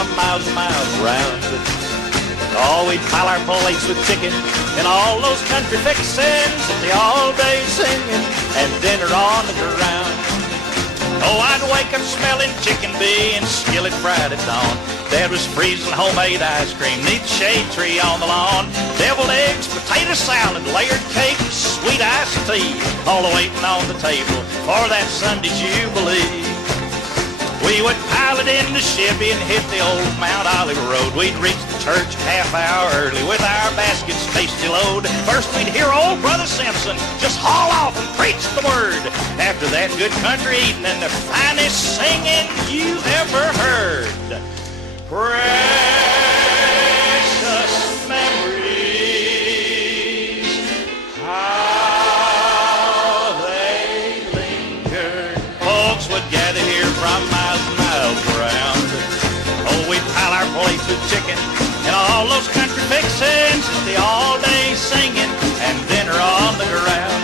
from miles and miles around. Oh, we'd pile our plates with chicken and all those country fixins, and the all-day singing and dinner on the ground. Oh, I'd wake up smelling chicken beans, skillet fried at dawn. Dad was freezing homemade ice cream neath the shade tree on the lawn. Deviled eggs, potato salad, layered cake, sweet iced tea, all waiting on the table for that Sunday Jubilee. We would pile it in the Chevy and hit the old Mount Olive Road. We'd reach the church a half hour early with our baskets tasty load. First we'd hear old Brother Simpson just haul off and preach the word. After that, good country eating and the finest singing you ever heard. Precious memories, how they lingered. Folks would gather here from miles and miles around. Oh, we'd pile our plates with chicken and all those country fixins, the all-day singing and dinner on the ground.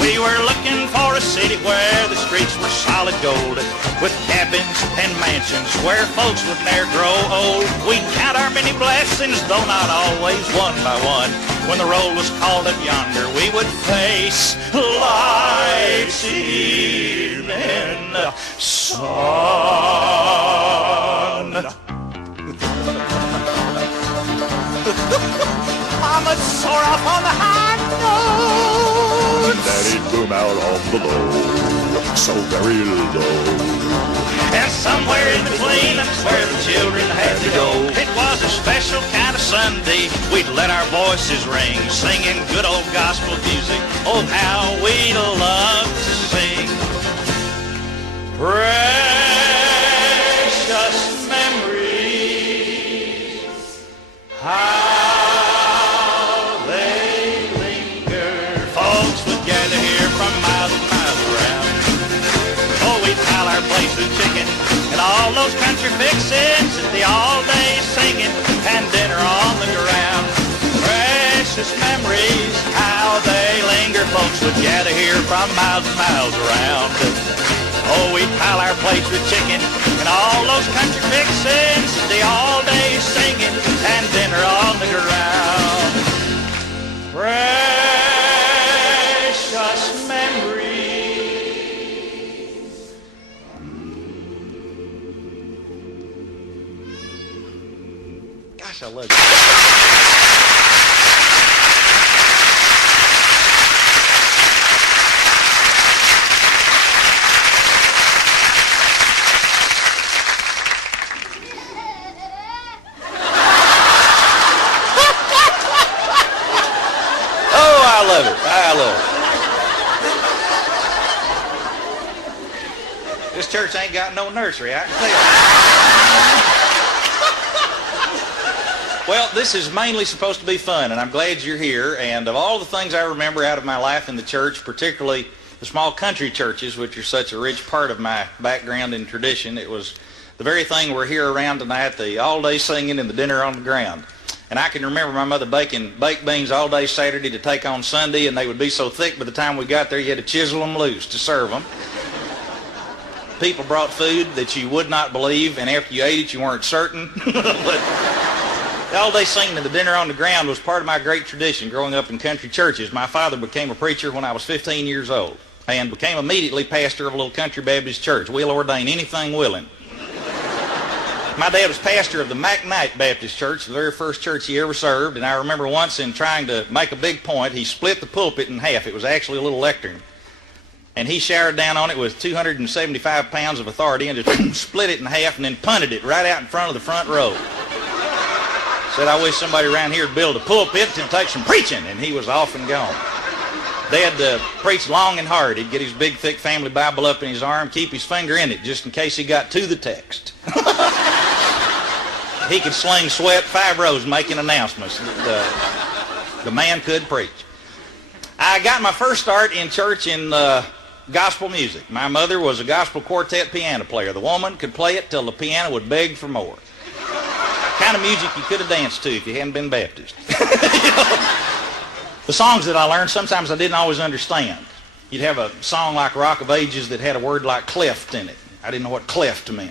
We were looking for a city where the streets were solid gold, with cabins and mansions where folks would ne'er grow old. We'd count our many blessings, though not always one by one. When the roll was called up yonder, we would face life's evening sun. Mama soar up on the high notes, Daddy'd boom out on the low, so very low. And somewhere in between, that's where the children had to go. It was a special kind of Sunday. We'd let our voices ring, singing good old gospel music. Oh, how we love to sing. Precious memories, how they linger. Folks would gather here from miles and miles around. Oh, we'd pile our plates with chicken and all those country fixins, and the all-day singing and dinner on the ground. Precious memories, how they linger. Folks would gather here from miles and miles around. Oh, we'd pile our plates with chicken and all those country fixins, and the all-day singing and dinner on the ground. Precious memories. Gosh, I love you. I love it. I love it. This church ain't got no nursery, I can tell you. Well, this is mainly supposed to be fun, and I'm glad you're here. And of all the things I remember out of my life in the church, particularly the small country churches, which are such a rich part of my background and tradition, it was the very thing we're here around tonight, the all-day singing and the dinner on the ground. And I can remember my mother baking baked beans all day Saturday to take on Sunday, and they would be so thick by the time we got there you had to chisel them loose to serve them. People brought food that you would not believe, and after you ate it you weren't certain. But the all-day singing and the dinner on the ground was part of my great tradition growing up in country churches. My father became a preacher when I was 15 years old and became immediately pastor of a little country Baptist church. We'll ordain anything willing. My dad was pastor of the McKnight Baptist Church, the very first church he ever served, and I remember once in trying to make a big point, he split the pulpit in half. It was actually a little lectern. And he showered down on it with 275 pounds of authority and just split it in half and then punted it right out in front of the front row. Said, I wish somebody around here would build a pulpit to take some preaching, and he was off and gone. Dad preached long and hard. He'd get his big, thick family Bible up in his arm, keep his finger in it just in case he got to the text. He could sling sweat 5 rows making announcements. The man could preach. I got my first start in church in gospel music. My mother was a gospel quartet piano player. The woman could play it till the piano would beg for more. Kind of music you could have danced to if you hadn't been Baptist. You know, the songs that I learned, sometimes I didn't always understand. You'd have a song like Rock of Ages that had a word like cleft in it. I didn't know what cleft meant.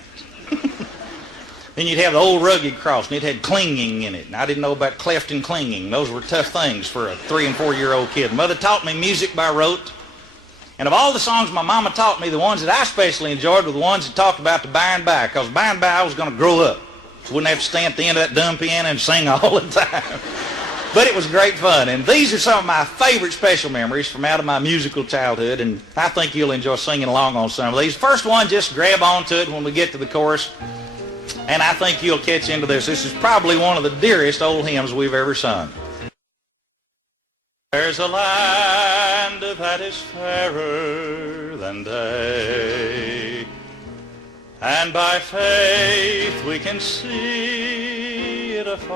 Then you'd have the old rugged cross, and it had clinging in it. And I didn't know about cleft and clinging. Those were tough things for a 3- and 4-year-old kid. Mother taught me music by rote. And of all the songs my mama taught me, the ones that I especially enjoyed were the ones that talked about the by and by, because by and by I was going to grow up. Wouldn't have to stand at the end of that dumb piano and sing all the time. But it was great fun. And these are some of my favorite special memories from out of my musical childhood, and I think you'll enjoy singing along on some of these. First one, just grab onto it when we get to the chorus, and I think you'll catch into this. This is probably one of the dearest old hymns we've ever sung. There's a land that is fairer than day, and by faith we can see it afar.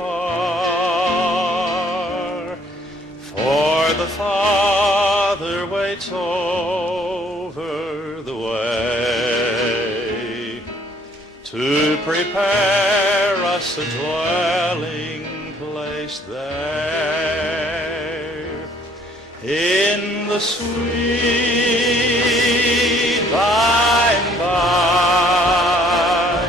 For the Father waits over the way to prepare us a dwelling place there. In the sweet by and by,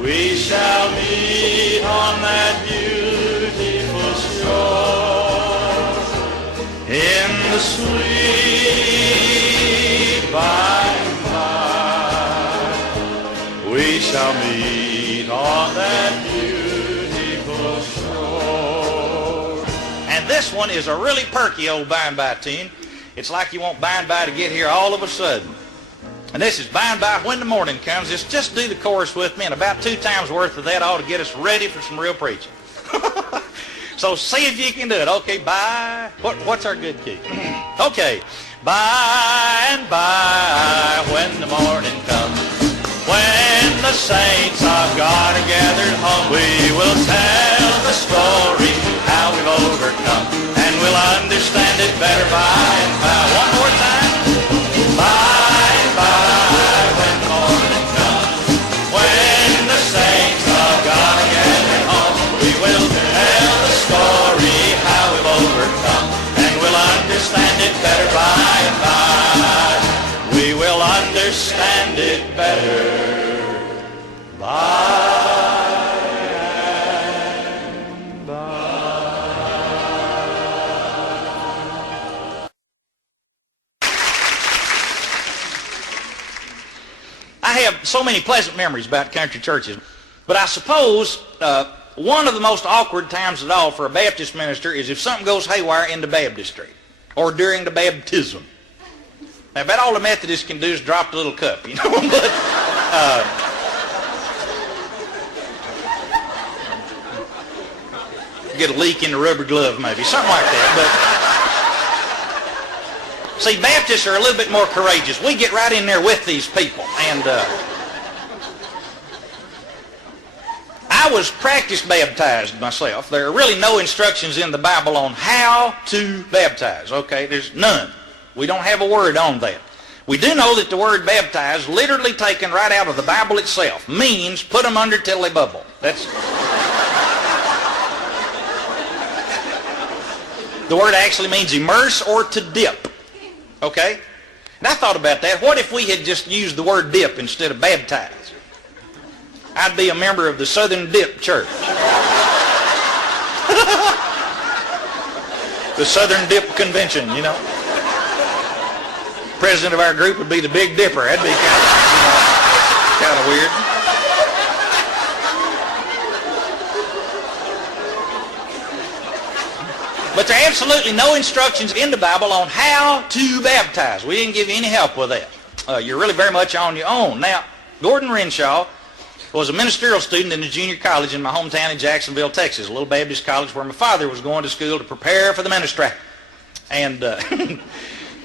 we shall meet on that beautiful shore. In the sweet by and by, we shall meet on that beautiful shore. And this one is a really perky old by and by tune. It's like you want by and by to get here all of a sudden. And this is by and by when the morning comes. Just do the chorus with me, and about 2 times worth of that ought to get us ready for some real preaching. So see if you can do it. Okay, bye. What's our good key? Okay. By and by when the morning comes, when the saints of God are gathered home, we will tell the story how we've overcome, and we'll understand it better by and by. One more time. By and by when the morning comes, when the saints of God are gathered home, we will tell the story how we've overcome, and we'll understand it better by and by. We will understand it better by and by. I have so many pleasant memories about country churches, but I suppose one of the most awkward times at all for a Baptist minister is if something goes haywire in the baptistry or during the baptism. Now, about all the Methodists can do is drop the little cup, you know, but get a leak in the rubber glove maybe, something like that. But see, Baptists are a little bit more courageous. We get right in there with these people, and I was practice baptized myself. There are really no instructions in the Bible on how to baptize, okay? There's none. We don't have a word on that. We do know that the word baptize, literally taken right out of the Bible itself, means put them under till they bubble. That's the word actually means immerse or to dip, okay? And I thought about that. What if we had just used the word dip instead of baptize? I'd be a member of the Southern Dip Church. The Southern Dip Convention, you know. President of our group would be the Big Dipper. That'd be kind of weird. But there are absolutely no instructions in the Bible on how to baptize. We didn't give you any help with that. You're really very much on your own. Now, Gordon Renshaw was a ministerial student in the junior college in my hometown in Jacksonville, Texas, a little Baptist college where my father was going to school to prepare for the ministry. And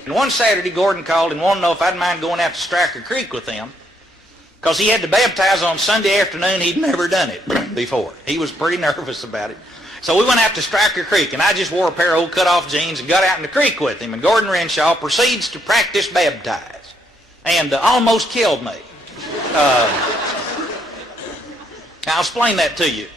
and one Saturday, Gordon called and wanted to know if I'd mind going out to Striker Creek with him, because he had to baptize on Sunday afternoon. He'd never done it before. He was pretty nervous about it. So we went out to Striker Creek, and I just wore a pair of old cut-off jeans and got out in the creek with him. And Gordon Renshaw proceeds to practice baptize and almost killed me. I'll explain that to you.